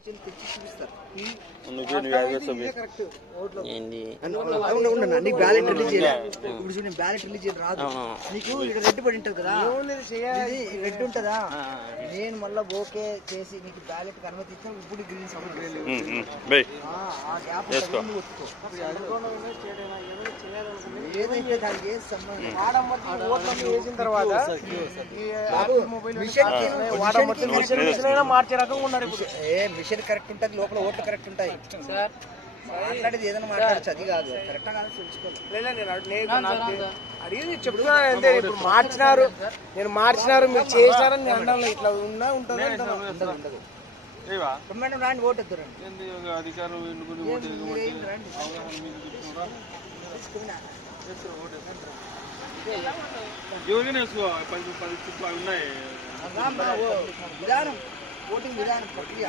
నీకు ballot release ఇప్పుడు చూడండి, బ్యాలెట్ రిలీజ్ రాదు నీకు. ఇక్కడ రెడ్ పడి ఉంటుంది కదా, రెడ్ ఉంటుందా. నేను మళ్ళీ ఓకే చేసి నీకు బ్యాలెట్ అనుమతి ఇచ్చాను. ఇప్పుడు గ్రీన్ ఏదైతే దానికి ఏ సంబంధం వేసిన తర్వాత మార్చే రకంగా ఉన్నారు. మిషన్ కరెక్ట్ ఉంటుంది, లోపల ఓట్లు కరెక్ట్ ఉంటాయి. మాట్లాడేది ఏదైనా మాట్లాడచ్చు, అది కాదు కరెక్టా కాదు తెలుసుకోవాలి. అడిగి చెప్తున్నా అంతే. ఇప్పుడు మార్చినారు, నేను మార్చినారు, మీరు చేసినారని నేను అన్నాను. ఇట్లా ఉన్నా ఉంటుంది. మేడం రాండి, ఓటు ఎత్తురండి. విధానం, ఓటింగ్ విధానం ప్రక్రియ